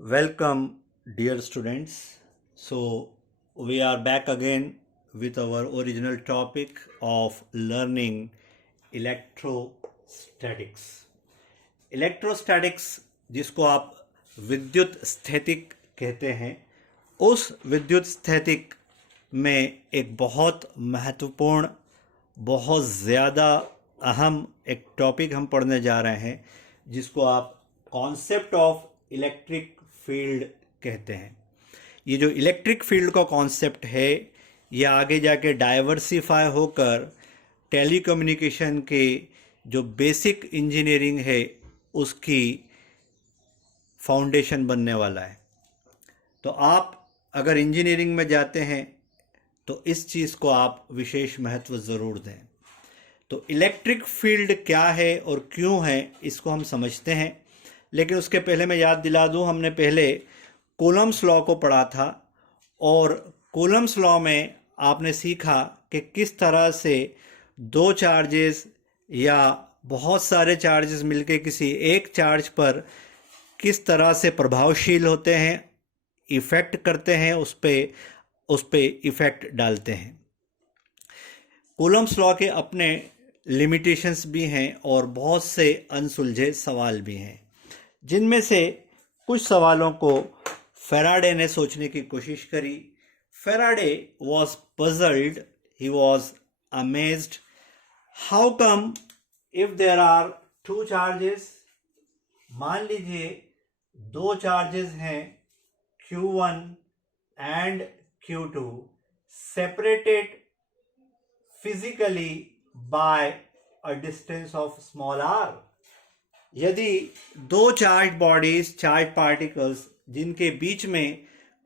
Welcome, dear students. So, we are back again with our original topic of learning electrostatics. Electrostatics जिसको आप विद्युत स्थैतिक कहते हैं, उस विद्युत स्थैतिक में एक बहुत महत्वपूर्ण, बहुत ज़्यादा अहम एक टॉपिक हम पढ़ने जा रहे हैं जिसको आप कॉन्सेप्ट ऑफ इलेक्ट्रिक फील्ड कहते हैं। ये जो इलेक्ट्रिक फील्ड का कॉन्सेप्ट है ये आगे जाके डाइवर्सिफाई होकर टेलीकम्युनिकेशन के जो बेसिक इंजीनियरिंग है उसकी फाउंडेशन बनने वाला है। तो आप अगर इंजीनियरिंग में जाते हैं तो इस चीज़ को आप विशेष महत्व ज़रूर दें। तो इलेक्ट्रिक फील्ड क्या है और क्यों है इसको हम समझते हैं, लेकिन उसके पहले मैं याद दिला दूं, हमने पहले कूलम्ब्स लॉ को पढ़ा था और कूलम्ब्स लॉ में आपने सीखा कि किस तरह से दो चार्जेस या बहुत सारे चार्जेस मिलके किसी एक चार्ज पर किस तरह से प्रभावशील होते हैं, इफ़ेक्ट करते हैं, उस पे इफ़ेक्ट डालते हैं। कूलम्ब्स लॉ के अपने लिमिटेशंस भी हैं और बहुत से अनसुलझे सवाल भी हैं, जिनमें से कुछ सवालों को फैराडे ने सोचने की कोशिश करी। Faraday was puzzled, he was amazed, how come if there are two charges, मान लीजिए दो चार्जेस हैं Q1 and Q2 separated physically by a distance of small r। यदि दो चार्ज बॉडीज, चार्ज पार्टिकल्स जिनके बीच में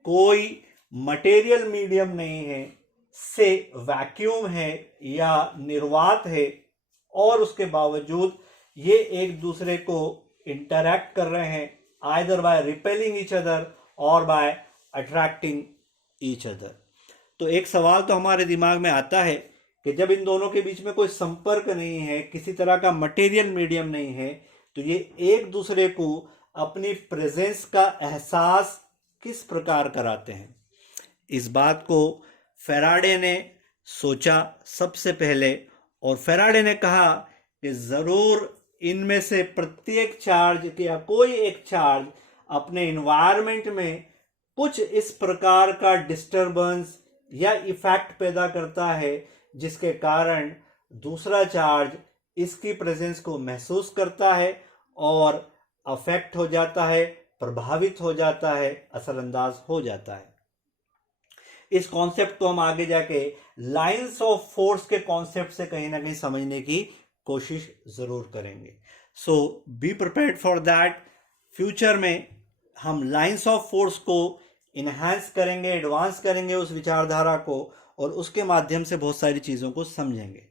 कोई मटेरियल मीडियम नहीं है, से वैक्यूम है या निर्वात है, और उसके बावजूद ये एक दूसरे को इंटरैक्ट कर रहे हैं either bye repelling each other और बाय अट्रैक्टिंग ईच अदर, तो एक सवाल तो हमारे दिमाग में आता है कि जब इन दोनों के बीच में कोई संपर्क नहीं है, किसी तरह का मटेरियल मीडियम नहीं है, तो ये एक दूसरे को अपनी प्रेजेंस का एहसास किस प्रकार कराते हैं। इस बात को फैराडे ने सोचा सबसे पहले, और फैराडे ने कहा कि ज़रूर इनमें से प्रत्येक चार्ज या कोई एक चार्ज अपने इन्वायरमेंट में कुछ इस प्रकार का डिस्टरबेंस या इफेक्ट पैदा करता है जिसके कारण दूसरा चार्ज इसकी प्रेजेंस को महसूस करता है और अफेक्ट हो जाता है, प्रभावित हो जाता है, असरअंदाज हो जाता है। इस कॉन्सेप्ट को हम आगे जाके लाइंस ऑफ फोर्स के कॉन्सेप्ट से कहीं ना कहीं समझने की कोशिश जरूर करेंगे। So be prepared for that. Future में हम लाइंस ऑफ फोर्स को इनहांस करेंगे, एडवांस करेंगे उस विचारधारा को, और उसके माध्यम से बहुत सारी चीज़ों को समझेंगे।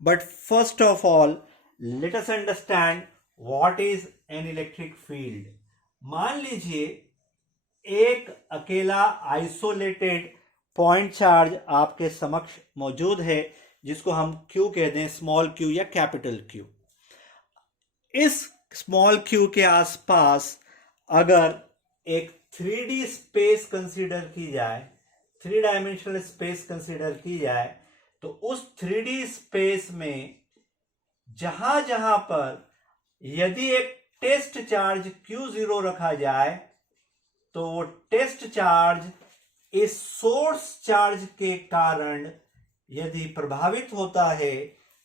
But first of all let us understand what is an electric field. मान लीजिए एक अकेला आइसोलेटेड पॉइंट चार्ज आपके समक्ष मौजूद है जिसको हम Q कह दें, स्मॉल q या कैपिटल Q। इस स्मॉल q के आसपास अगर एक 3D स्पेस कंसीडर की जाए, 3 डायमेंशनल स्पेस कंसीडर की जाए, तो उस 3D स्पेस में जहां जहां पर यदि एक टेस्ट चार्ज Q0 रखा जाए तो वो टेस्ट चार्ज इस सोर्स चार्ज के कारण यदि प्रभावित होता है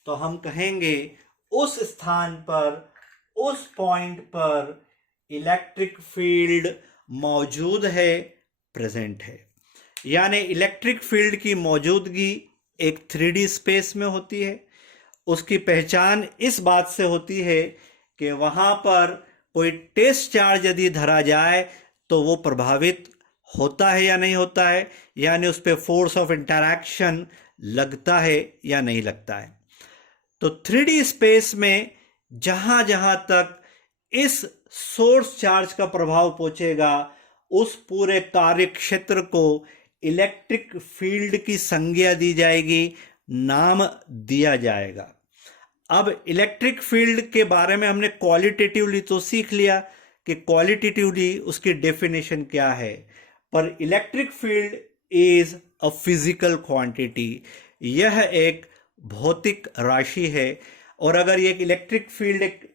तो हम कहेंगे उस स्थान पर, उस पॉइंट पर इलेक्ट्रिक फील्ड मौजूद है, प्रेजेंट है। यानी इलेक्ट्रिक फील्ड की मौजूदगी एक 3D स्पेस में होती है। उसकी पहचान इस बात से होती है कि वहां पर कोई टेस्ट चार्ज यदि धरा जाए तो वो प्रभावित होता है या नहीं होता है, यानी उस पर फोर्स ऑफ इंटरैक्शन लगता है या नहीं लगता है। तो 3D स्पेस में जहां जहां तक इस सोर्स चार्ज का प्रभाव पहुंचेगा उस पूरे कार्य क्षेत्र को इलेक्ट्रिक फील्ड की संज्ञा दी जाएगी, नाम दिया जाएगा। अब इलेक्ट्रिक फील्ड के बारे में हमने क्वालिटेटिवली तो सीख लिया कि क्वालिटेटिवली उसकी डेफिनेशन क्या है, पर electric field is a physical quantity. यह एक भौतिक राशि है, और अगर ये इलेक्ट्रिक फील्ड एक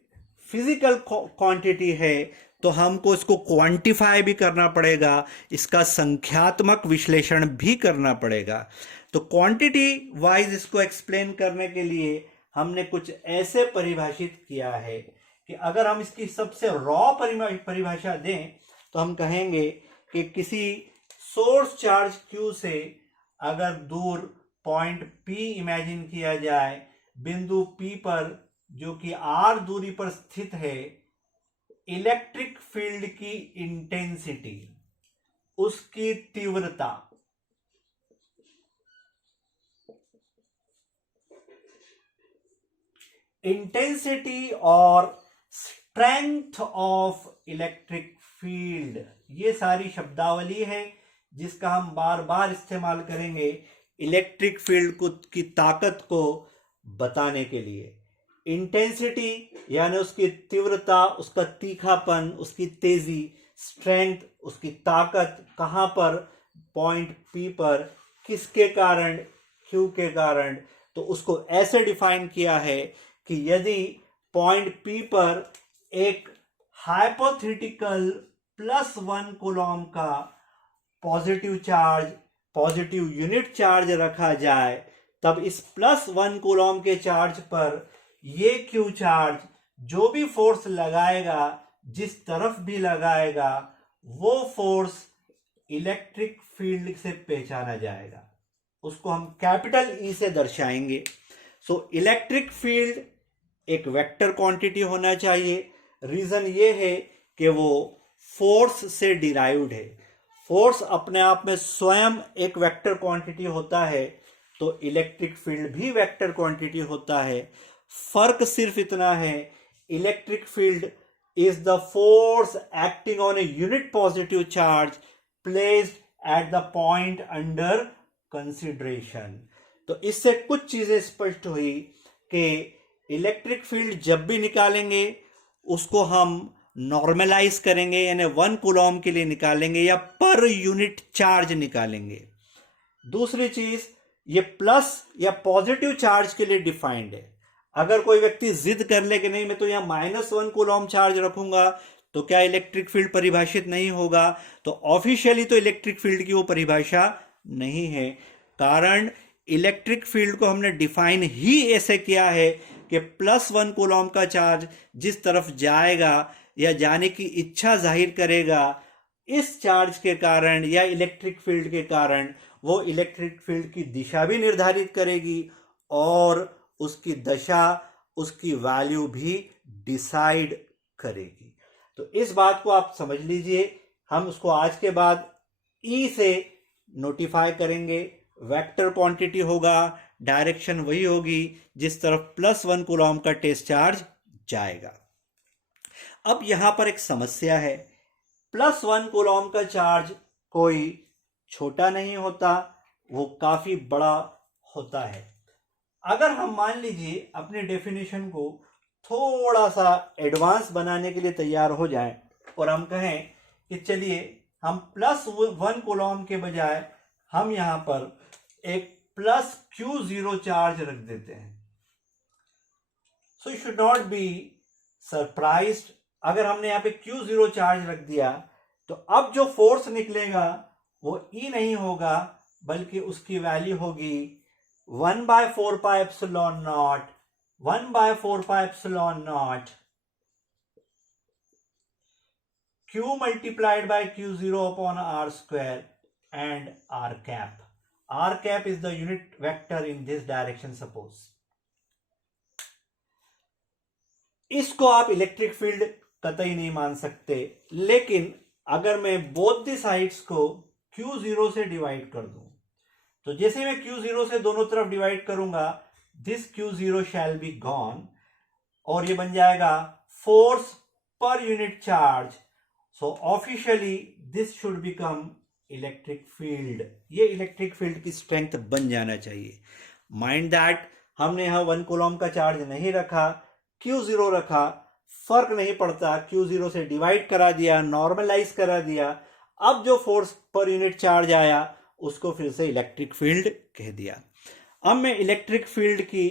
फिजिकल क्वांटिटी है तो हमको इसको क्वांटिफाई भी करना पड़ेगा, इसका संख्यात्मक विश्लेषण भी करना पड़ेगा। तो क्वांटिटी वाइज इसको एक्सप्लेन करने के लिए हमने कुछ ऐसे परिभाषित किया है कि अगर हम इसकी सबसे रॉ परिभाषा दें तो हम कहेंगे कि किसी सोर्स चार्ज Q से अगर दूर पॉइंट P इमेजिन किया जाए, बिंदु P पर जो कि R दूरी पर स्थित है, इलेक्ट्रिक फील्ड की इंटेंसिटी, उसकी तीव्रता, इंटेंसिटी और स्ट्रेंथ ऑफ इलेक्ट्रिक फील्ड, ये सारी शब्दावली है जिसका हम बार बार इस्तेमाल करेंगे इलेक्ट्रिक फील्ड की ताकत को बताने के लिए। इंटेंसिटी यानी उसकी तीव्रता, उसका तीखापन, उसकी तेजी, स्ट्रेंथ उसकी ताकत, कहां पर, पॉइंट P पर, किसके कारण, Q के कारण। तो उसको ऐसे डिफाइन किया है कि यदि पॉइंट P पर एक हाइपोथेटिकल +1 कूलॉम का positive charge, positive unit charge रखा जाए, तब इस +1 कूलॉम के चार्ज पर ये Q चार्ज जो भी फोर्स लगाएगा, जिस तरफ भी लगाएगा, वो फोर्स इलेक्ट्रिक फील्ड से पहचाना जाएगा। उसको हम कैपिटल E से दर्शाएंगे। सो इलेक्ट्रिक फील्ड एक वेक्टर क्वांटिटी होना चाहिए। रीजन ये है कि वो फोर्स से डिराइव्ड है। फोर्स अपने आप में स्वयं एक वेक्टर क्वांटिटी होता है, तो इलेक्ट्रिक फील्ड भी वेक्टर क्वांटिटी होता है। फर्क सिर्फ इतना है, electric field is the force acting on a unit positive charge placed at the point under consideration. तो इससे कुछ चीजें स्पष्ट हुई कि इलेक्ट्रिक फील्ड जब भी निकालेंगे उसको हम नॉर्मलाइज करेंगे, यानी 1 कूलॉम के लिए निकालेंगे या पर यूनिट चार्ज निकालेंगे। दूसरी चीज, ये प्लस या पॉजिटिव चार्ज के लिए डिफाइंड है। अगर कोई व्यक्ति जिद कर ले कि नहीं मैं तो यहां -1 कूलॉम चार्ज रखूंगा, तो क्या इलेक्ट्रिक फील्ड परिभाषित नहीं होगा? तो ऑफिशियली तो इलेक्ट्रिक फील्ड की वो परिभाषा नहीं है। कारण इलेक्ट्रिक फील्ड को हमने डिफाइन ही ऐसे किया है कि +1 कूलॉम का चार्ज जिस तरफ जाएगा या जाने की इच्छा जाहिर करेगा, इस चार्ज के कारण या इलेक्ट्रिक फील्ड के कारण वो इलेक्ट्रिक फील्ड की दिशा भी निर्धारित करेगी और उसकी दशा, उसकी वैल्यू भी डिसाइड करेगी। तो इस बात को आप समझ लीजिए। हम उसको आज के बाद E से नोटिफाई करेंगे। वेक्टर क्वांटिटी होगा, डायरेक्शन वही होगी जिस तरफ +1 कूलॉम का टेस्ट चार्ज जाएगा। अब यहां पर एक समस्या है। +1 कूलॉम का चार्ज कोई छोटा नहीं होता, वो काफी बड़ा होता है। अगर हम मान लीजिए अपने डेफिनेशन को थोड़ा सा एडवांस बनाने के लिए तैयार हो जाएं और हम कहें कि चलिए हम +1 कूलॉम के बजाय हम यहां पर एक +Q0 चार्ज रख देते हैं। So you should not be surprised. अगर हमने यहां पे Q0 चार्ज रख दिया तो अब जो फोर्स निकलेगा वो E नहीं होगा, बल्कि उसकी वैल्यू होगी 1/4πε0, 1/4πε0 Q multiplied by Q0 upon R square and R cap. R cap is the unit vector in this direction suppose. इसको आप इलेक्ट्रिक फील्ड कतई नहीं मान सकते, लेकिन अगर मैं बोथ द साइड्स को Q0 से डिवाइड कर दूं, तो जैसे मैं Q0 से दोनों तरफ डिवाइड करूंगा, this Q0 shall be gone और ये बन जाएगा force per unit charge. So officially this should become electric field. ये इलेक्ट्रिक फील्ड की स्ट्रेंथ बन जाना चाहिए। माइंड दैट हमने यहां 1 कूलॉम का चार्ज नहीं रखा, Q0 रखा, फर्क नहीं पड़ता, Q0 से डिवाइड करा दिया, नॉर्मलाइज करा दिया, अब जो फोर्स पर यूनिट चार्ज आया उसको फिर से इलेक्ट्रिक फील्ड कह दिया। अब मैं इलेक्ट्रिक फील्ड की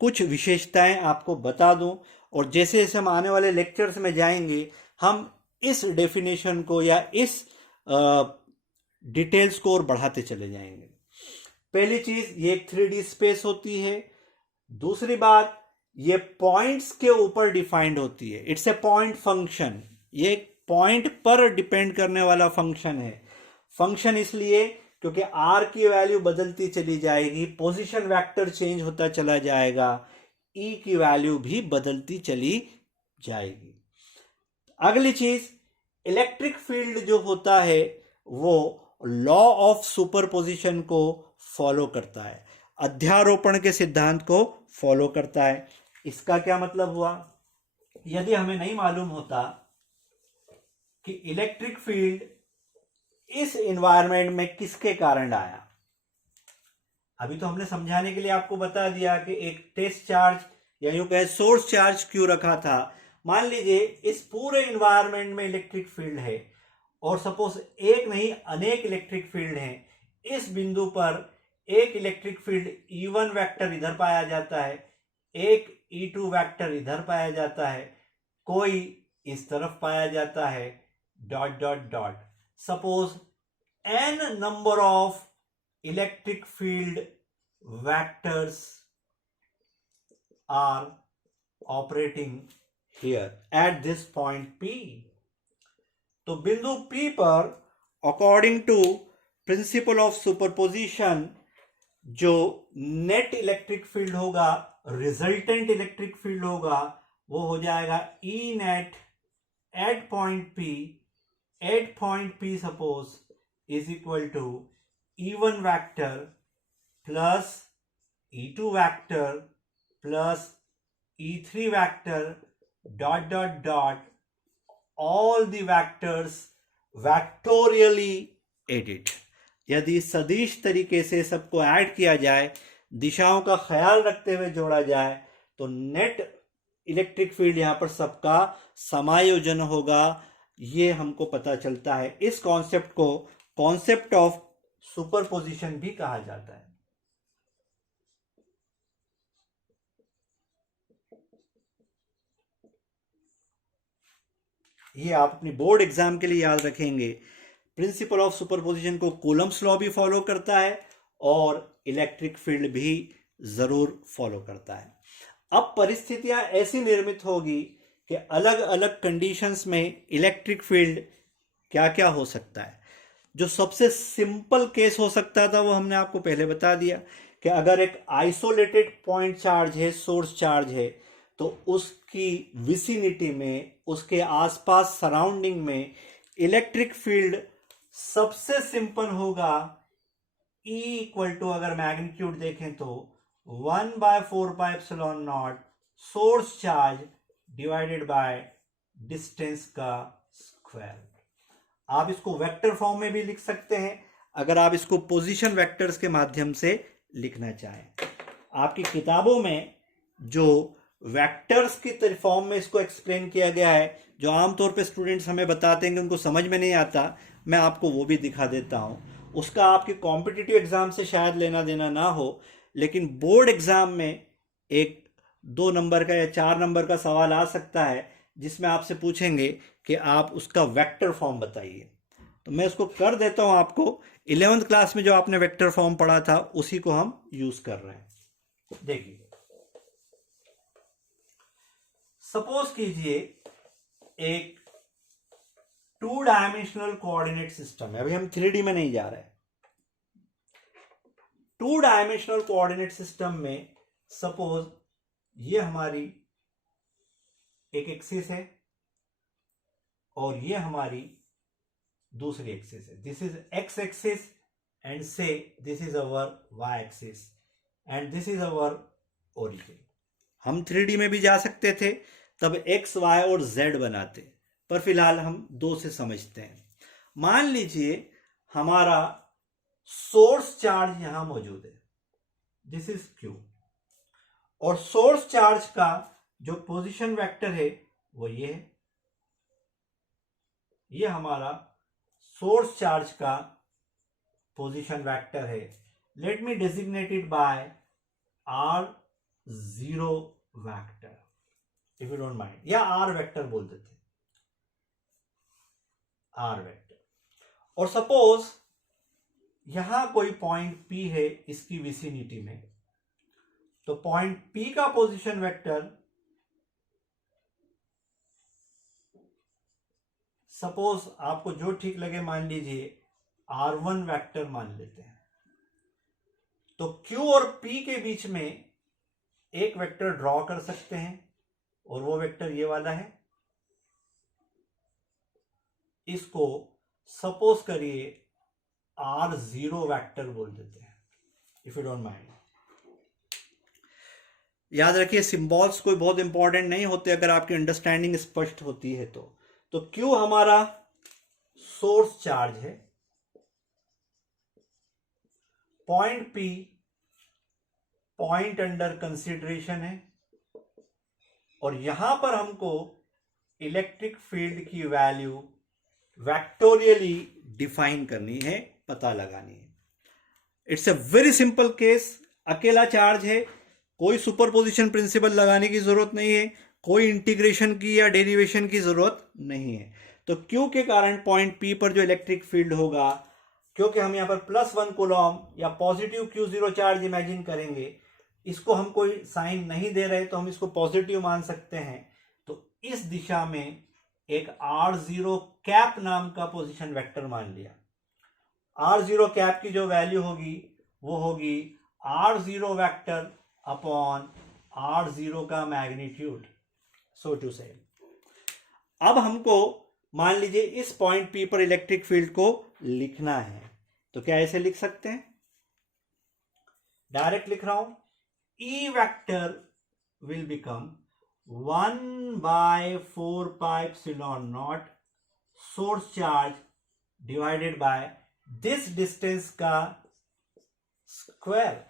कुछ विशेषताएं आपको बता दूं, और जैसे जैसे हम आने वाले लेक्चर्स में जाएंगे हम इस डेफिनेशन को या इस डिटेल्स को और बढ़ाते चले जाएंगे। पहली चीज, ये एक 3D स्पेस होती है। दूसरी बात, ये पॉइंट्स के ऊपर डिफाइंड होती है, इट्स ए पॉइंट फंक्शन। ये एक पॉइंट पर डिपेंड करने वाला फंक्शन है। फंक्शन इसलिए क्योंकि आर की वैल्यू बदलती चली जाएगी, पोजीशन वेक्टर चेंज होता चला जाएगा, ई की वैल्यू भी बदलती चली जाएगी। अगली चीज, इलेक्ट्रिक फील्ड जो होता है वो लॉ ऑफ सुपरपोजिशन को फॉलो करता है, अध्यारोपण के सिद्धांत को फॉलो करता है। इसका क्या मतलब हुआ? यदि हमें नहीं मालूम होता कि इलेक्ट्रिक फील्ड इस एनवायरनमेंट में किसके कारण आया, अभी तो हमने समझाने के लिए आपको बता दिया कि एक टेस्ट चार्ज या यूं कहे सोर्स चार्ज क्यों रखा था। मान लीजिए इस पूरे एनवायरनमेंट में इलेक्ट्रिक फील्ड है और सपोज एक नहीं अनेक इलेक्ट्रिक फील्ड हैं। इस बिंदु पर एक इलेक्ट्रिक फील्ड E1 वेक्टर इधर पाया जाता है, एक E2 वेक्टर इधर पाया जाता है, कोई इस तरफ पाया जाता है, dot dot dot. Suppose n number of electric field vectors are operating here at this point P। तो बिंदु P पर according to principle of superposition जो नेट इलेक्ट्रिक फील्ड होगा, रिजल्टेंट इलेक्ट्रिक फील्ड होगा, वो हो जाएगा E net at point P, at point P suppose is equal to E1 vector plus E2 vector plus E3 vector dot dot dot all the vectors vectorially added। यदि सदिश तरीके से सबको add किया जाए, दिशाओं का ख्याल रखते हुए जोड़ा जाए, तो नेट इलेक्ट्रिक फील्ड यहां पर सबका समायोजन होगा। ये हमको पता चलता है। इस कॉन्सेप्ट को कॉन्सेप्ट ऑफ सुपरपोजिशन भी कहा जाता है। ये आप अपनी बोर्ड एग्जाम के लिए याद रखेंगे। प्रिंसिपल ऑफ सुपरपोजिशन को कूलम्स लॉ भी फॉलो करता है और इलेक्ट्रिक फील्ड भी जरूर फॉलो करता है। अब परिस्थितियां ऐसी निर्मित होगी कि अलग अलग कंडीशंस में इलेक्ट्रिक फील्ड क्या क्या हो सकता है। जो सबसे सिंपल केस हो सकता था वो हमने आपको पहले बता दिया कि अगर एक आइसोलेटेड पॉइंट चार्ज है, सोर्स चार्ज है, तो उसकी विसिनिटी में, उसके आसपास सराउंडिंग में इलेक्ट्रिक फील्ड सबसे सिंपल होगा E इक्वल टू, अगर मैग्नीट्यूड देखें तो 1/4πε0 source charge divided by distance का स्क्वायर। आप इसको वेक्टर फॉर्म में भी लिख सकते हैं अगर आप इसको पोजीशन वेक्टर्स के माध्यम से लिखना चाहें। आपकी किताबों में जो वेक्टर्स की फॉर्म में इसको एक्सप्लेन किया गया है, जो आमतौर पे स्टूडेंट्स हमें बताते हैं कि उनको समझ में नहीं आता, मैं आपको वो भी दिखा देता हूं। उसका आपके कॉम्पिटिटिव एग्जाम से शायद लेना देना ना हो, लेकिन बोर्ड एग्जाम में एक 2 नंबर का या 4 नंबर का सवाल आ सकता है जिसमें आपसे पूछेंगे कि आप उसका वेक्टर फॉर्म बताइए। तो मैं उसको कर देता हूं आपको। 11th क्लास में जो आपने वेक्टर फॉर्म पढ़ा था उसी को हम यूज कर रहे हैं। देखिए, सपोज कीजिए एक 2 डायमेंशनल कोऑर्डिनेट सिस्टम है। अभी हम 3D में नहीं जा रहे। 2 डायमेंशनल कोऑर्डिनेट सिस्टम में सपोज ये हमारी एक एक्सिस है और ये हमारी दूसरी एक्सिस है। This is x axis and so this is our y axis and this is our origin. हम 3D में भी जा सकते थे, तब एक्स वाई और जेड बनाते, पर फिलहाल हम 2 से समझते हैं। मान लीजिए हमारा सोर्स चार्ज यहां मौजूद है, दिस इज क्यू, और सोर्स चार्ज का जो पोजीशन वेक्टर है वो ये है, ये हमारा सोर्स चार्ज का पोजीशन वेक्टर है. Let me designate it by R0 vector if you don't mind, या R वेक्टर बोल देते हैं, R वेक्टर. और सपोज यहां कोई पॉइंट P है इसकी विसिनिटी में, तो पॉइंट P का पोजीशन वेक्टर सपोज आपको जो ठीक लगे मान लीजिए R1 वेक्टर मान लेते हैं. तो Q और P के बीच में एक वेक्टर ड्रॉ कर सकते हैं और वो वेक्टर ये वाला है. इसको सपोज करिए R0 वेक्टर बोल देते हैं इफ यू डोंट माइंड. याद रखिए सिंबल्स कोई बहुत इंपॉर्टेंट नहीं होते अगर आपकी अंडरस्टैंडिंग स्पष्ट होती है तो. Q हमारा सोर्स चार्ज है, point P point under consideration है, और यहां पर हमको इलेक्ट्रिक फील्ड की वैल्यू वेक्टोरियली डिफाइन करनी है, पता लगानी है. It's a very simple case. अकेला चार्ज है, कोई सुपरपोजिशन प्रिंसिपल लगाने की जरूरत नहीं है, कोई इंटीग्रेशन की या डेरिवेशन की जरूरत नहीं है. तो Q के कारण पॉइंट P पर जो इलेक्ट्रिक फील्ड होगा, क्योंकि हम यहां पर +1 कूलॉम या पॉजिटिव Q0 चार्ज इमेजिन करेंगे, इसको हम कोई साइन नहीं दे रहे तो हम इसको पॉजिटिव मान सकते हैं. तो इस दिशा में एक R0 कैप नाम का पोजीशन वेक्टर मान लिया. R0 कैप की जो वैल्यू होगी वो होगी R0 वेक्टर अपॉन R0 का मैग्नीट्यूड, सो टू से. अब हमको मान लीजिए इस पॉइंट P पर इलेक्ट्रिक फील्ड को लिखना है, तो क्या ऐसे लिख सकते हैं? डायरेक्ट लिख रहा हूं. E vector will become 1/4πε0 source charge divided by this distance का स्क्वायर.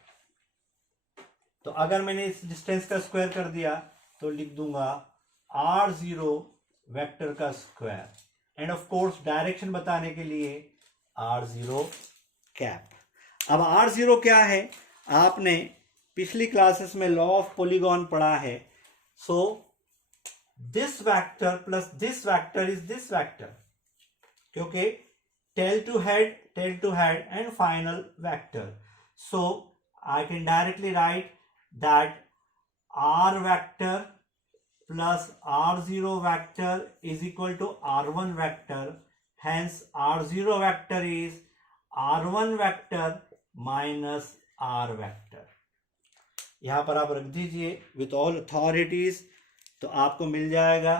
तो अगर मैंने इस डिस्टेंस का स्क्वायर कर दिया तो लिख दूंगा R0 वेक्टर का square, end of course direction बताने के लिए R0 कैप. अब R0 क्या है? आपने पिछली क्लासेस में लॉ ऑफ पॉलीगॉन पढ़ा है. So this vector plus this vector is this vector, क्योंकि tail to head and final vector. So I can directly write that R vector plus R0 vector is equal to R1 vector. Hence R0 vector is R1 vector minus R vector. यहां पर आप रख दीजिए with all authorities, तो आपको मिल जाएगा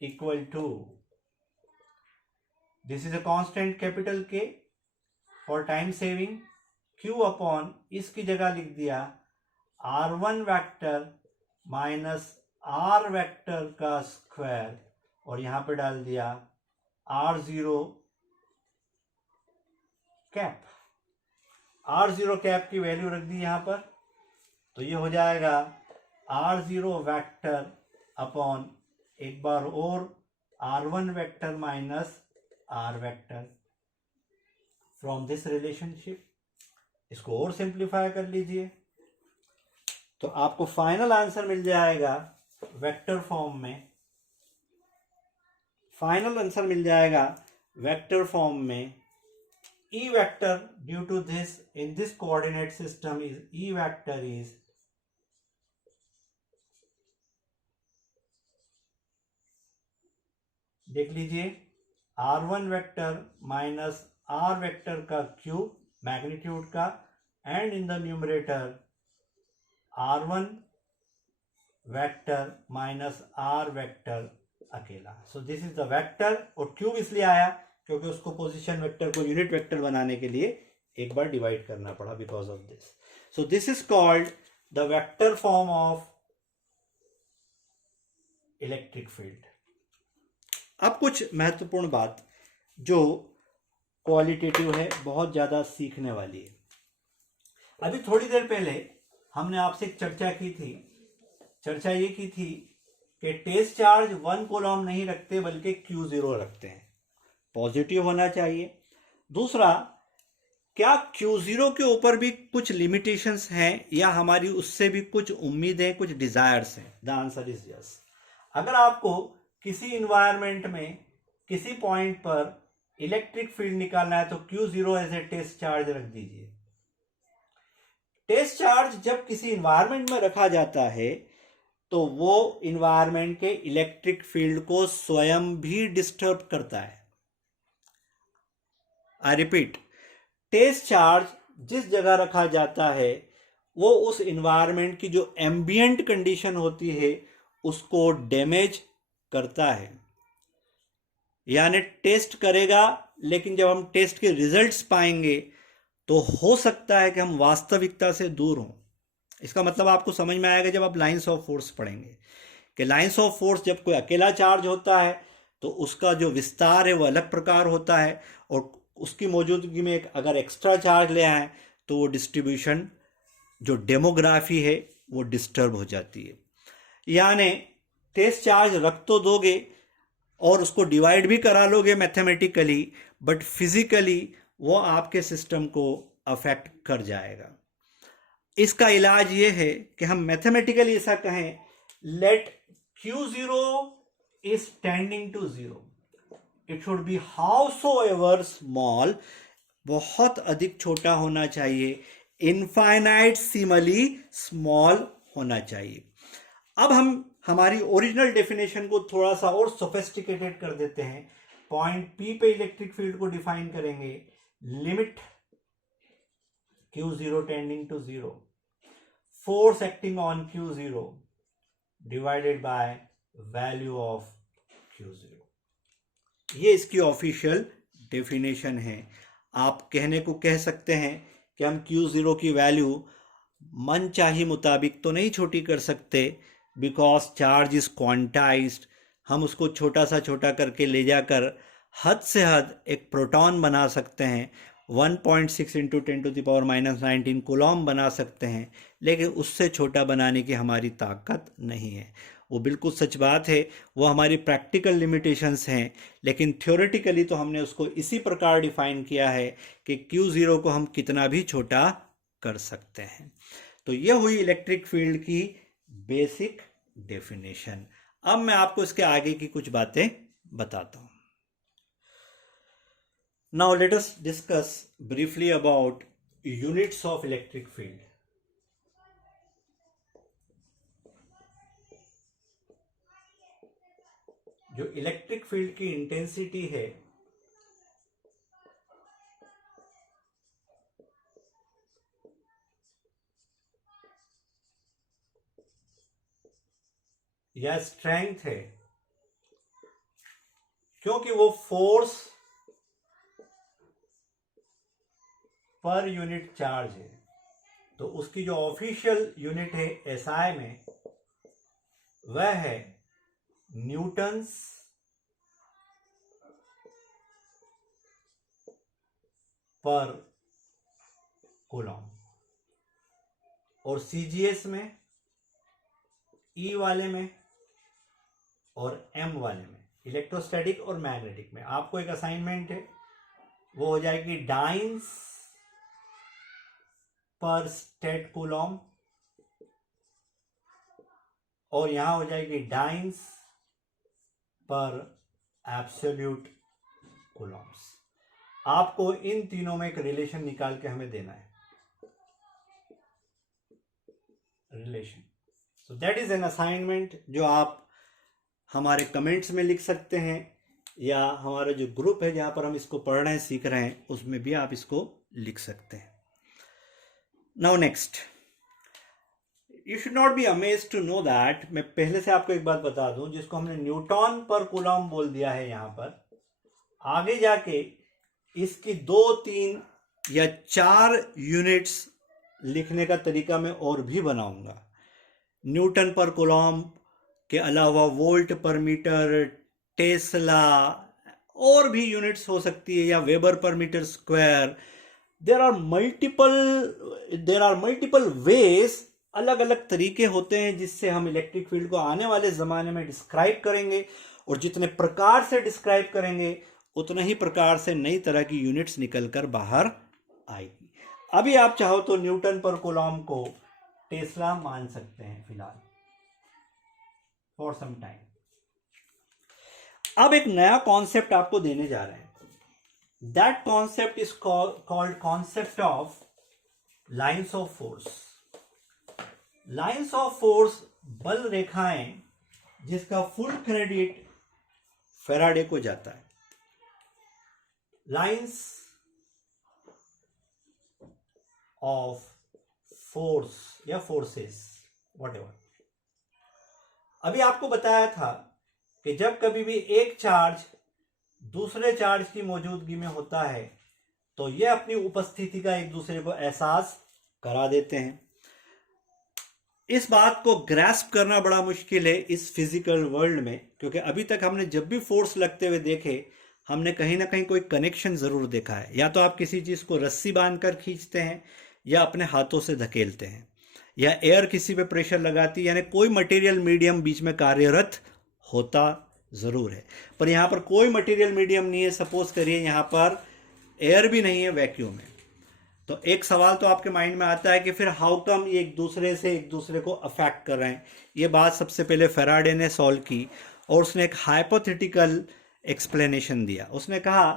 equal to, this is a constant capital K for time saving, Q upon इसकी जगह लिख दिया R1 vector minus R vector का स्क्वायर, और यहां पे डाल दिया R0 कैप. R0 कैप की वैल्यू रख दी यहां पर, तो ये हो जाएगा R0 वेक्टर अपॉन एक बार और R1 vector minus R vector. From this relationship इसको और सिंप्लीफाई कर लीजिए, तो आपको फाइनल आंसर मिल जाएगा वेक्टर फॉर्म में. फाइनल आंसर मिल जाएगा वेक्टर फॉर्म में. E vector due to this in this coordinate system is E vector is देख लीजिए R1 vector minus R vector का क्यूब मैग्नीट्यूड का, and in the numerator R1 vector minus R vector अकेला. So this is the vector, और cube इसलिए आया क्योंकि उसको पोजीशन वेक्टर को यूनिट वेक्टर बनाने के लिए एक बार डिवाइड करना पड़ा because of this. So this is called the vector form of electric field. अब कुछ महत्वपूर्ण बात जो क्वालिटेटिव है, बहुत ज्यादा सीखने वाली है. अभी थोड़ी देर पहले हमने आपसे एक चर्चा की थी. चर्चा ये की थी कि टेस्ट चार्ज 1 कूलम नहीं रखते बल्कि Q0 रखते हैं, पॉजिटिव होना चाहिए। दूसरा, क्या Q0 के ऊपर भी कुछ लिमिटेशंस हैं या हमारी उससे भी कुछ उम्मीदें, कुछ डिजायर्स हैं? The answer is yes. अगर आपको किसी इन्वायरमेंट में किसी पॉइंट पर इलेक्ट्रिक फील्ड निकालना है तो Q0 as a test charge रख दीजिए। टेस्ट चार्ज जब किसी इन्वायरमेंट में रखा जाता है तो वो इन्वायरमेंट के इलेक्ट्रिक फील्ड को स्वयं भी डिस्टर्ब करता है। आई रिपीट, टेस्ट चार्ज जिस जगह रखा जाता है वो उस इन्वायरमेंट की जो एम्बियंट कंडीशन होती है उसको डैमेज करता है, यानी टेस्ट करेगा, लेकिन जब हम टेस्ट के रिजल्ट्स पाएंगे तो हो सकता है कि हम वास्तविकता से दूर हों। इसका मतलब आपको समझ में आएगा जब आप लाइंस ऑफ फोर्स पढ़ेंगे कि लाइंस ऑफ फोर्स जब कोई अकेला चार्ज होता है तो उसका जो विस्तार है वो अलग प्रकार होता है, और उसकी मौजूदगी में अगर एक्स्ट्रा चार्ज ले आए तो वो डिस्ट्रीब्यूशन, जो डेमोग्राफी है, वो डिस्टर्ब हो जाती है। यानी टेस्ट चार्ज रख तो दोगे और उसको डिवाइड भी करा लोगे मैथमेटिकली, बट फिजिकली वो आपके सिस्टम को अफेक्ट कर जाएगा। इसका इलाज ये है कि हम मैथमेटिकली ऐसा कहें, late Q0 is tending to 0, it should be howsoever small, बहुत अधिक छोटा होना चाहिए, इनफाइनाइटसिमली स्मॉल होना चाहिए। अब हम हमारी ओरिजिनल डेफिनेशन को थोड़ा सा और सोफिस्टिकेटेड कर देते हैं। पॉइंट P पे इलेक्ट्रिक फील्ड को डिफाइन करेंगे, limit Q0 tending to 0, force acting on Q0 divided by value of Q0। ये इसकी ऑफिशियल डेफिनेशन है। आप कहने को कह सकते हैं कि हम Q0 की वैल्यू मन चाही मुताबिक तो नहीं छोटी कर सकते, बिकॉज चार्ज इज क्वांटाइज्ड। हम उसको छोटा सा छोटा करके ले जाकर हद से हद एक प्रोटॉन बना सकते हैं, 1.6 इंटू 10⁻⁻19 कूलॉम बना सकते हैं, लेकिन उससे छोटा बनाने की हमारी ताकत नहीं है। वो बिल्कुल सच बात है, वो हमारी प्रैक्टिकल लिमिटेशंस हैं, लेकिन थ्योरेटिकली तो हमने उसको इसी प्रकार डिफाइन किया है कि Q0 को हम कितना भी छोटा कर सकते हैं। तो ये हुई इलेक्ट्रिक फील्ड की बेसिक डेफिनेशन। अब मैं आपको इसके आगे की कुछ बातें बताता हूं। Now let us discuss briefly about units of electric field. जो इलेक्ट्रिक फील्ड की इंटेंसिटी है या स्ट्रेंथ है, क्योंकि वो फोर्स पर यूनिट चार्ज है, तो उसकी जो ऑफिशियल यूनिट है SI में वह है न्यूटन्स पर कूलॉम, और CGS में, E वाले में और M वाले में, इलेक्ट्रोस्टैटिक और मैग्नेटिक में, आपको एक असाइनमेंट है, वो हो जाएगी डाइंस पर स्टेट कूलॉम, और यहां हो जाएगी डाइंस पर एब्सोल्यूट कूलॉम्स। आपको इन तीनों में एक रिलेशन निकाल के हमें देना है, relation. So that is an assignment जो आप हमारे कमेंट्स में लिख सकते हैं, या हमारा जो ग्रुप है जहां पर हम इसको पढ़ रहे हैं, सीख रहे हैं, उसमें भी आप इसको लिख सकते हैं। Now next, you should not be amazed to know that, मैं पहले से आपको एक बात बता दूं, जिसको हमने न्यूटन पर कूलॉम बोल दिया है यहां पर, आगे जाके इसकी 2, 3 या 4 यूनिट्स लिखने का तरीका मैं और भी बनाऊंगा। न्यूटन पर कूलॉम के अलावा वोल्ट पर मीटर, टेस्ला, और भी यूनिट्स हो सकती है, या वेबर पर metre square. there are multiple ways अलग अलग तरीके होते हैं जिससे हम इलेक्ट्रिक फील्ड को आने वाले ज़माने में डिस्क्राइब करेंगे, और जितने प्रकार से डिस्क्राइब करेंगे उतने ही प्रकार से नई तरह की यूनिट्स निकलकर बाहर आएगी। अभी आप चाहो तो न्यूटन पर कूलॉम को टेस्ला मान सकते हैं फिलहाल, फॉर सम टाइम। अब एक नया कॉन्सेप्ट आपको देने जा रहे हैं। That concept is called concept of lines of force. Lines of force बल रेखाएं जिसका फुल क्रेडिट फैराडे को जाता है। लाइन्स ऑफ फोर्स या फोर्सेस, व्हाटएवर। अभी आपको बताया था कि जब कभी भी एक चार्ज दूसरे चार्ज की मौजूदगी में होता है तो यह अपनी उपस्थिति का एक दूसरे को एहसास करा देते हैं। इस बात को ग्रैस्प करना बड़ा मुश्किल है इस फिजिकल वर्ल्ड में, क्योंकि अभी तक हमने जब भी फोर्स लगते हुए देखे हमने कहीं ना कहीं कोई कनेक्शन जरूर देखा है। या तो आप किसी चीज को रस्सी बांधकर खींचते हैं, या अपने हाथों से धकेलते हैं, या एयर किसी पे प्रेशर लगाती है, यानी कोई मटेरियल मीडियम बीच में कार्यरत होता जरूर है। पर यहाँ पर कोई मटेरियल मीडियम नहीं है। सपोज करिए यहाँ पर एयर भी नहीं है, वैक्यूम है। तो एक सवाल तो आपके माइंड में आता है कि फिर हाउ कम ये एक दूसरे को अफेक्ट कर रहे हैं। ये बात सबसे पहले फैराडे ने सॉल्व की, और उसने एक हाइपोथेटिकल एक्सप्लेनेशन दिया। उसने कहा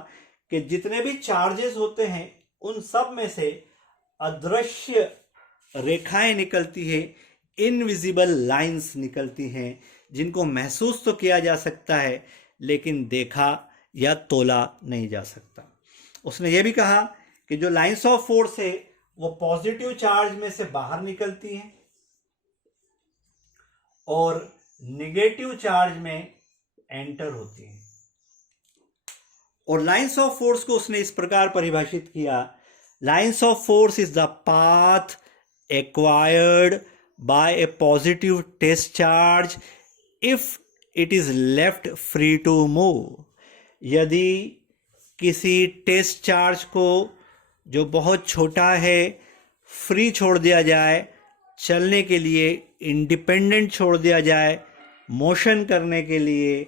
कि जितने भी चार्जेस होते हैं उन सब में से अदृश्य रेखाएं निकलती है, इनविजिबल लाइंस निकलती हैं, जिनको महसूस तो किया जा सकता है लेकिन देखा या तोला नहीं जा सकता। उसने ये भी कहा कि जो लाइंस ऑफ फोर्स है वो पॉजिटिव चार्ज में से बाहर निकलती हैं और नेगेटिव चार्ज में एंटर होती हैं। और लाइंस ऑफ फोर्स को उसने इस प्रकार परिभाषित किया, lines of force is the path acquired by a positive test charge if it is left free to move. यदि किसी टेस्ट चार्ज को जो बहुत छोटा है फ्री छोड़ दिया जाए, चलने के लिए इंडिपेंडेंट छोड़ दिया जाए, मोशन करने के लिए,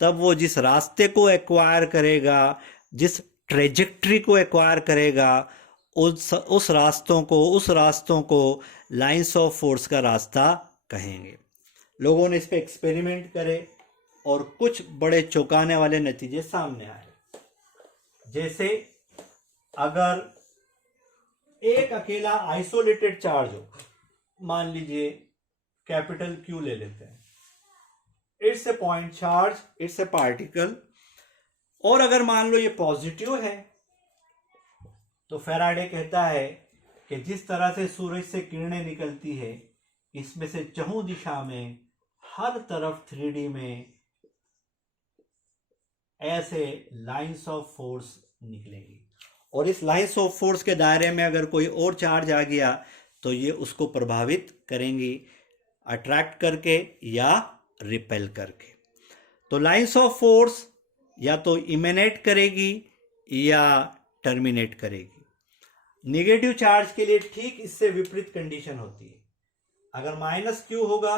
तब वो जिस रास्ते को एक्वायर करेगा, जिस ट्रेजेक्ट्री को एक्वायर करेगा, उस रास्तों को लाइंस ऑफ फोर्स का रास्ता कहेंगे। लोगों ने इस पे एक्सपेरिमेंट करे और कुछ बड़े चौंकाने वाले नतीजे सामने आए। जैसे अगर एक अकेला आइसोलेटेड चार्ज हो, मान लीजिए कैपिटल क्यू ले लेते हैं, it's a point charge, it's a particle, और अगर मान लो ये पॉजिटिव है, तो फैराडे कहता है कि जिस तरह से सूरज से किरणें निकलती है, इसमें से चहुं दिशा में हर तरफ 3D में ऐसे लाइंस ऑफ फोर्स निकलेंगी। और इस लाइंस ऑफ फोर्स के दायरे में अगर कोई और चार्ज आ गया तो ये उसको प्रभावित करेंगी, अट्रैक्ट करके या रिपेल करके। तो लाइंस ऑफ फोर्स या तो इमेनेट करेगी या टर्मिनेट करेगी। नेगेटिव चार्ज के लिए ठीक इससे विपरीत कंडीशन होती है। अगर माइनस क्यू होगा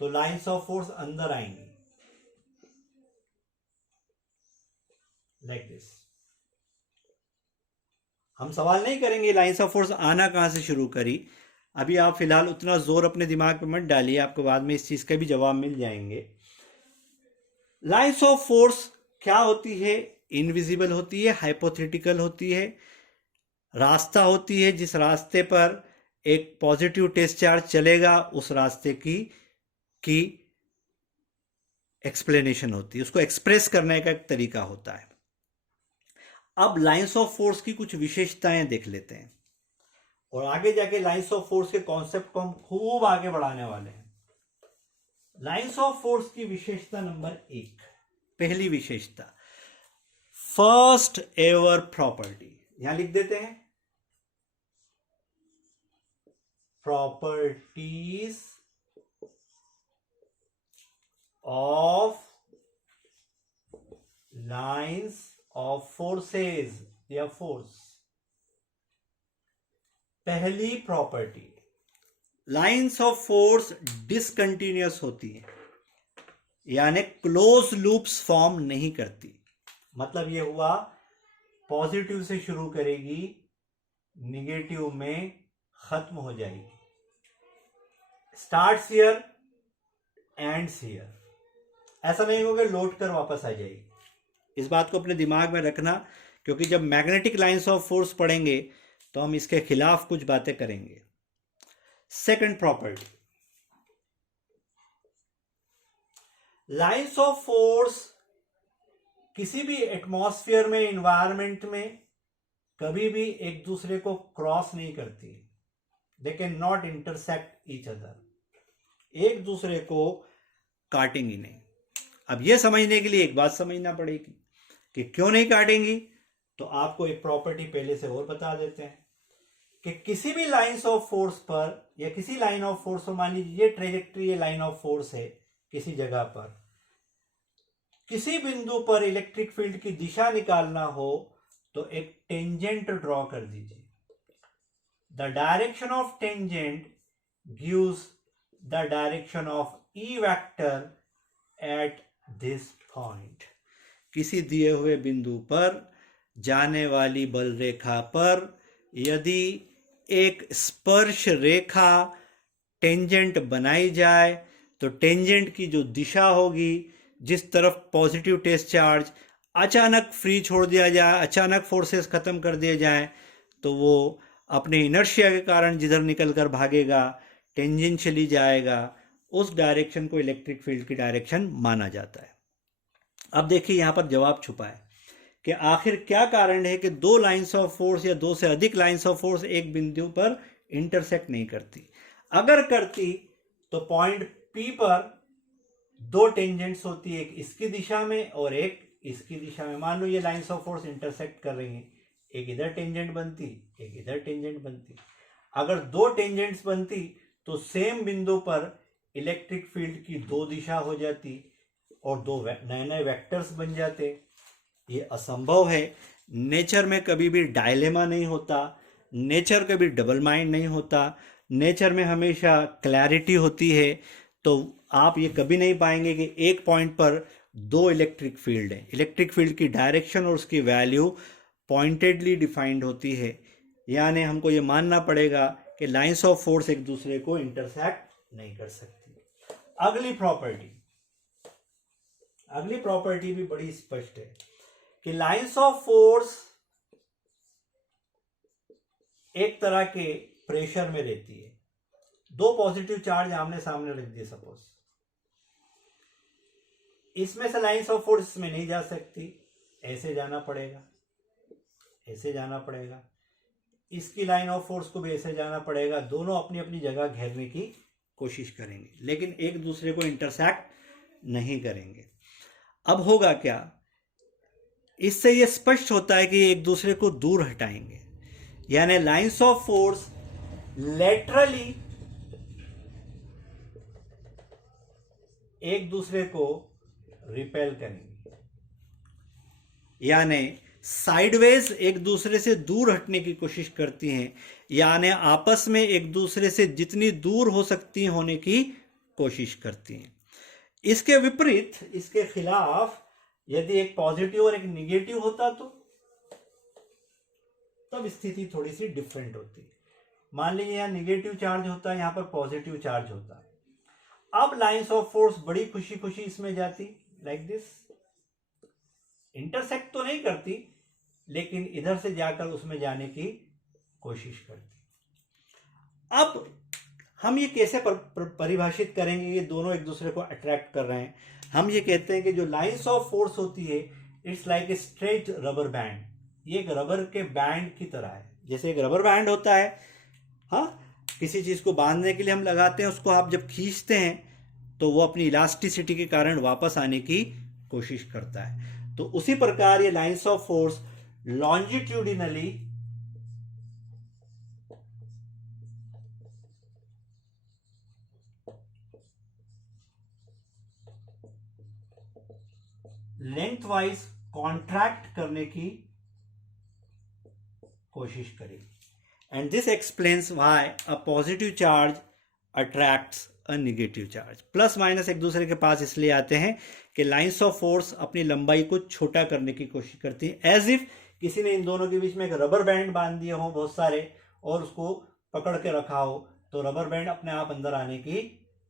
तो लाइंस ऑफ फोर्स अंदर आएंगी, लाइक दिस। हम सवाल नहीं करेंगे लाइंस ऑफ फोर्स आना कहां से शुरू करी। अभी आप फिलहाल उतना जोर अपने दिमाग पे मत डालिए, आपको बाद में इस चीज का भी जवाब मिल जाएंगे। लाइंस ऑफ फोर्स क्या होती है? इनविजिबल होती है, हाइपोथेटिकल होती है, रास्ता होती है जिस रास्ते पर एक पॉजिटिव टेस्ट चार्ज चलेगा, उस रास्ते की एक्सप्लेनेशन होती है, उसको एक्सप्रेस करने का एक तरीका होता है। अब लाइंस ऑफ फोर्स की कुछ विशेषताएं देख लेते हैं और आगे जाके लाइंस ऑफ फोर्स के कॉन्सेप्ट को हम खूब आगे बढ़ाने वाले हैं। लाइंस ऑफ फोर्स की विशेषता नंबर 1, पहली विशेषता, फर्स्ट एवर प्रॉपर्टी, यहां लिख देते हैं, properties of lines of forces या फोर्स। पहली property, lines of force discontinuous होती हैं, यानी क्लोज लूप्स फॉर्म नहीं करती। मतलब ये हुआ पॉजिटिव से शुरू करेगी, निगेटिव में खत्म हो जाएगी, स्टार्ट्स हियर एंड्स हियर। ऐसा नहीं होगा लौट कर वापस आ जाएगी। इस बात को अपने दिमाग में रखना, क्योंकि जब मैग्नेटिक लाइंस ऑफ फोर्स पढ़ेंगे तो हम इसके खिलाफ कुछ बातें करेंगे। Second property, lines of force किसी भी एटमॉस्फेयर में, इन्वायरमेंट में कभी भी एक दूसरे को क्रॉस नहीं करती। They can not intersect each other. एक दूसरे को काटेंगी नहीं। अब यह समझने के लिए एक बात समझना पड़ेगी कि क्यों नहीं काटेंगी। तो आपको एक प्रॉपर्टी पहले से और बता देते हैं कि किसी भी लाइंस ऑफ फोर्स पर, या किसी लाइन ऑफ फोर्स पर, मान लीजिए ये ट्रेजेक्ट्री, ये लाइन ऑफ फोर्स है, किसी जगह पर किसी बिंदु पर इलेक्ट्रिक फील्ड की दिशा निकालना हो तो एक टेंजेंट ड्रॉ कर दीजिए। The direction of tangent gives the direction of E vector eight this point. किसी दिए हुए बिंदु पर जाने वाली बल रेखा पर यदि एक स्पर्श रेखा टेंजेंट बनाई जाए तो टेंजेंट की जो दिशा होगी, जिस तरफ पॉजिटिव टेस्ट चार्ज अचानक फ्री छोड़ दिया जाए, अचानक फोर्सेस खत्म कर दिए जाए, तो वो अपने इनर्शिया के कारण जिधर निकल कर भागेगा, टेंजेंशियली जाएगा, उस डायरेक्शन को इलेक्ट्रिक फील्ड की डायरेक्शन माना जाता है। अब देखिए यहां पर जवाब छुपा है कि आखिर क्या कारण है कि दो लाइंस ऑफ फोर्स या दो से अधिक लाइंस ऑफ फोर्स एक बिंदु पर इंटरसेक्ट नहीं करती। अगर करती तो पॉइंट P पर दो टेंजेंट्स होती है, एक इसकी दिशा में और एक इसकी दिशा में। मान लो ये लाइंस ऑफ फोर्स इंटरसेक्ट कर रही हैं, एक इधर टेंजेंट बनती, एक इधर टेंजेंट बनती। अगर दो टेंजेंट्स बनती तो सेम बिंदु पर इलेक्ट्रिक फील्ड की दो दिशा हो जाती और दो नए नए वेक्टर्स बन जाते। ये असंभव है। नेचर में कभी भी डायलेमा नहीं होता, नेचर कभी डबल माइंड नहीं होता, नेचर में हमेशा क्लैरिटी होती है। तो आप ये कभी नहीं पाएंगे कि एक पॉइंट पर दो इलेक्ट्रिक फील्ड है। इलेक्ट्रिक फील्ड की डायरेक्शन और उसकी वैल्यू पॉइंटेडली डिफाइंड होती है, यानी हमको ये मानना पड़ेगा कि लाइंस ऑफ फोर्स एक दूसरे को इंटरसेक्ट नहीं कर सकती। अगली प्रॉपर्टी भी बड़ी स्पष्ट है कि लाइंस ऑफ फोर्स एक तरह के प्रेशर में रहती है। दो पॉजिटिव चार्ज आमने सामने रख दिए सपोज, इसमें से लाइंस ऑफ फोर्स में नहीं जा सकती, ऐसे जाना पड़ेगा, ऐसे जाना पड़ेगा, इसकी लाइन ऑफ फोर्स को भी ऐसे जाना पड़ेगा। दोनों अपनी अपनी जगह घेरने की कोशिश करेंगे, लेकिन एक दूसरे को इंटरसेक्ट नहीं करेंगे। अब होगा क्या, इससे यह स्पष्ट होता है कि एक दूसरे को दूर हटाएंगे, यानी लाइंस ऑफ फोर्स लेटरली एक दूसरे को रिपेल करेंगे, यानी साइडवेज एक दूसरे से दूर हटने की कोशिश करती हैं, यानी आपस में एक दूसरे से जितनी दूर हो सकती हैं होने की कोशिश करती हैं। इसके विपरीत, इसके खिलाफ यदि एक पॉजिटिव और एक निगेटिव होता तो तब स्थिति थोड़ी सी डिफरेंट होती। मान लीजिए यहां निगेटिव चार्ज होता है, यहां पर पॉजिटिव चार्ज होता है। अब लाइंस ऑफ फोर्स बड़ी खुशी खुशी इसमें जाती, लाइक दिस, इंटरसेक्ट तो नहीं करती लेकिन इधर से जाकर उसमें जाने की कोशिश करती। अब हम ये कैसे परिभाषित करेंगे ये दोनों एक दूसरे को अट्रैक्ट कर रहे हैं। हम ये कहते हैं कि जो लाइंस ऑफ फोर्स होती है, it's like a straight rubber band. ये एक रबर के बैंड की तरह है, जैसे एक रबर बैंड होता है, हाँ, किसी चीज को बांधने के लिए हम लगाते हैं, उसको आप जब खींचते हैं तो वो अपनी इलास्टिसिटी के कारण वापस आने की कोशिश करता है। तो उसी प्रकार ये lines of force longitudinally lengthwise contract करने की कोशिश करेगी। And this explains why a positive charge attracts a negative charge. Plus minus एक दूसरे के पास इसलिए आते हैं कि लाइंस ऑफ फोर्स अपनी लंबाई को छोटा करने की कोशिश करती है, एज इफ किसी ने इन दोनों के बीच में एक रबर बैंड बांध दिए हो बहुत सारे और उसको पकड़ के रखा हो, तो रबर बैंड अपने आप अंदर आने की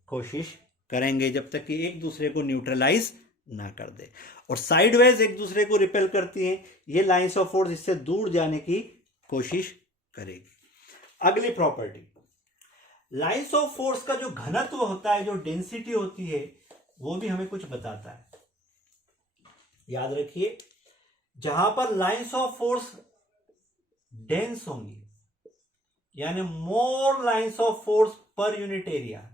कोशिश करेंगे जब तक कि एक दूसरे को न्यूट्रलाइज ना कर दे। और साइडवेज एक दूसरे को रिपेल करती हैं, ये लाइंस ऑफ फोर्स इससे दूर जाने की कोशिश करेगी। अगली प्रॉपर्टी, लाइंस ऑफ फोर्स का जो घनत्व होता है, जो डेंसिटी होती है, वो भी हमें कुछ बताता है। याद रखिए, जहां पर लाइंस ऑफ फोर्स डेंस होंगी, यानी more lines of force per unit area,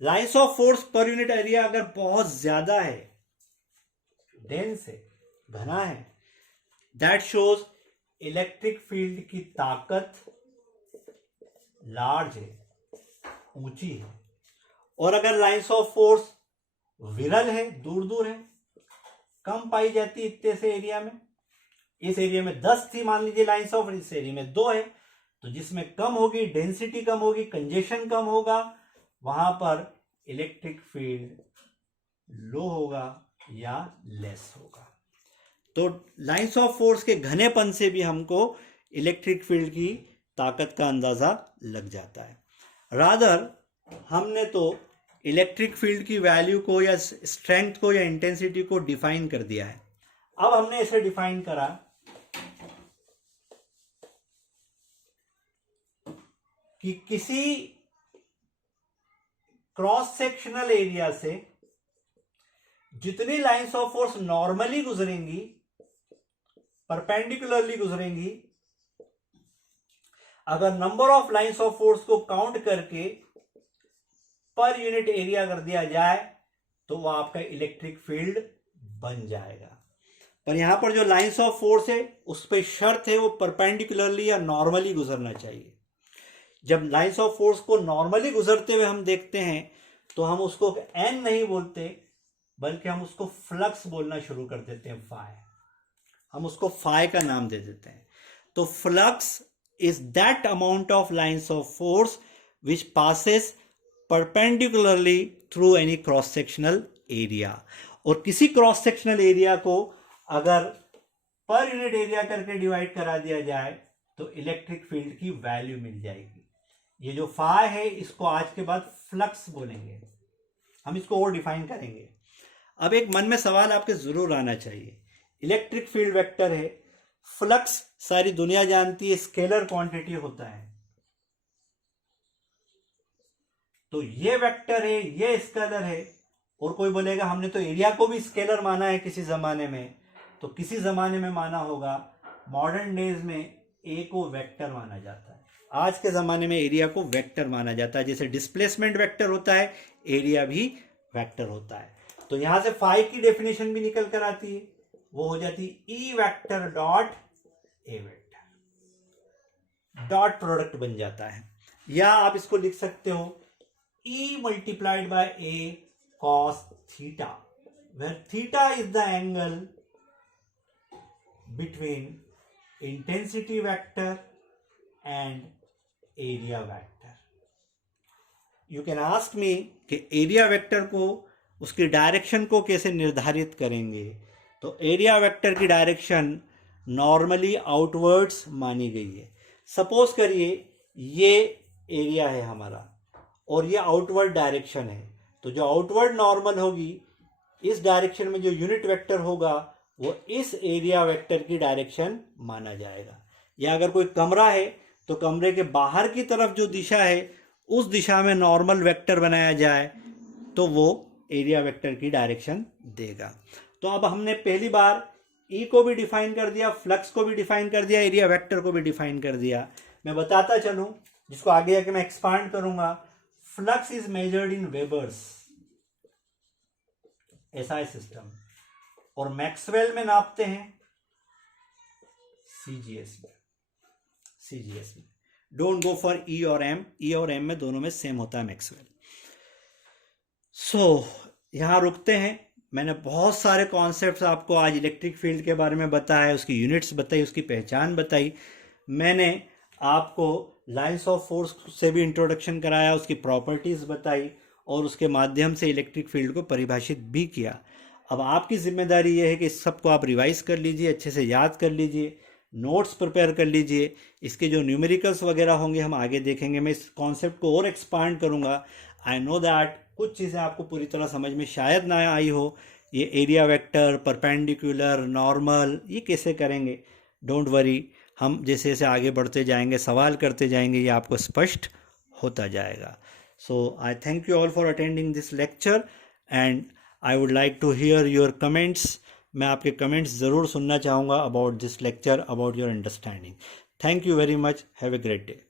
lines of force per unit area अगर बहुत ज्यादा है, डेंस है, घना है, दैट शोज इलेक्ट्रिक फील्ड की ताकत लार्ज है, ऊंची है। और अगर लाइंस ऑफ फोर्स विरल है, दूर दूर है, कम पाई जाती है इतने से एरिया में, इस एरिया में 10 थी मान लीजिए लाइंस ऑफ, इस एरिया में 2 है, तो जिसमें कम होगी, डेंसिटी कम होगी, कंजेशन कम होगा, वहां पर इलेक्ट्रिक फील्ड लो होगा या लेस होगा। तो लाइंस ऑफ फोर्स के घनेपन से भी हमको इलेक्ट्रिक फील्ड की ताकत का अंदाजा लग जाता है। रादर हमने तो इलेक्ट्रिक फील्ड की वैल्यू को या स्ट्रेंथ को या इंटेंसिटी को डिफाइन कर दिया है। अब हमने इसे डिफाइन करा कि किसी क्रॉस सेक्शनल एरिया से जितनी लाइंस ऑफ फोर्स नॉर्मली गुजरेंगी, परपेंडिकुलरली गुजरेंगी, अगर number of lines of force को काउंट करके पर यूनिट एरिया कर दिया जाए तो वह आपका इलेक्ट्रिक फील्ड बन जाएगा। पर यहां पर जो लाइंस ऑफ फोर्स है उस पर शर्त है वो परपेंडिकुलरली या नॉर्मली गुजरना चाहिए। जब लाइंस ऑफ फोर्स को नॉर्मली गुजरते हुए हम देखते हैं तो हम उसको एन नहीं बोलते, बल्कि हम उसको फ्लक्स बोलना शुरू कर देते हैं, फाई, हम उसको फाई का नाम दे देते हैं। तो flux is that amount of lines of force which passes perpendicularly through any cross sectional area. और किसी क्रॉस सेक्शनल एरिया को अगर पर यूनिट एरिया करके डिवाइड करा दिया जाए तो इलेक्ट्रिक फील्ड की वैल्यू मिल जाएगी। ये जो फाई है इसको आज के बाद फ्लक्स बोलेंगे, हम इसको और डिफाइन करेंगे। अब एक मन में सवाल आपके जरूर आना चाहिए, इलेक्ट्रिक फील्ड वेक्टर है, फ्लक्स सारी दुनिया जानती है स्केलर क्वांटिटी होता है, तो ये वेक्टर है, ये स्केलर है। और कोई बोलेगा हमने तो एरिया को भी स्केलर माना है किसी जमाने में, तो किसी जमाने में माना होगा, मॉडर्न डेज में ए को वेक्टर माना जाता है, आज के ज़माने में एरिया को वेक्टर माना जाता है। जैसे डिस्प्लेसमेंट वेक्टर होता है, एरिया भी वेक्टर होता है। तो यहां से फाई की डेफिनेशन भी निकल कर आती है, वो हो जाती E vector dot A vector, dot product बन जाता है। या आप इसको लिख सकते हो E multiplied by A cos theta, where theta is the angle between intensity vector and area vector. You can ask me कि एरिया वेक्टर को, उसकी डायरेक्शन को कैसे निर्धारित करेंगे। तो एरिया वेक्टर की डायरेक्शन नॉर्मली आउटवर्ड्स मानी गई है। सपोज करिए ये एरिया है हमारा और ये आउटवर्ड डायरेक्शन है, तो जो आउटवर्ड नॉर्मल होगी इस डायरेक्शन में जो यूनिट वेक्टर होगा वो इस एरिया वेक्टर की डायरेक्शन माना जाएगा। या अगर कोई कमरा है तो कमरे के बाहर की तरफ जो दिशा है उस दिशा में नॉर्मल वेक्टर बनाया जाए तो वो एरिया वेक्टर की डायरेक्शन देगा। तो अब हमने पहली बार ई को भी डिफाइन कर दिया, फ्लक्स को भी डिफाइन कर दिया, एरिया वेक्टर को भी डिफाइन कर दिया। मैं बताता चलूं, जिसको आगे आके मैं एक्सपांड करूंगा। Flux is measured in Weber's, SI system, और मैक्सवेल में नापते हैं सीजीएस में। सीजीएस में डोंट गो फॉर ई और एम, ई और एम में दोनों में सेम होता है मैक्सवेल। सो यहां रुकते हैं। मैंने बहुत सारे कॉन्सेप्ट्स आपको आज इलेक्ट्रिक फील्ड के बारे में बताया, उसकी यूनिट्स बताई, उसकी पहचान बताई। मैंने आपको लाइंस ऑफ फोर्स से भी इंट्रोडक्शन कराया, उसकी प्रॉपर्टीज़ बताई और उसके माध्यम से इलेक्ट्रिक फील्ड को परिभाषित भी किया। अब आपकी जिम्मेदारी ये है कि इस सबको आप रिवाइज कर लीजिए, अच्छे से याद कर लीजिए, नोट्स प्रिपेयर कर लीजिए। इसके जो न्यूमेरिकल्स वगैरह होंगे हम आगे देखेंगे, मैं इस कॉन्सेप्ट को और एक्सपांड करूँगा। आई नो दैट कुछ चीज़ें आपको पूरी तरह समझ में शायद ना आई हो, ये एरिया वेक्टर, परपेंडिकुलर, नॉर्मल, ये कैसे करेंगे। डोंट वरी, हम जैसे जैसे आगे बढ़ते जाएंगे, सवाल करते जाएंगे, ये आपको स्पष्ट होता जाएगा। So I thank you all for attending this lecture and I would like to hear your comments. मैं आपके कमेंट्स ज़रूर सुनना चाहूँगा about this lecture, about your understanding. Thank you very much, have a great day.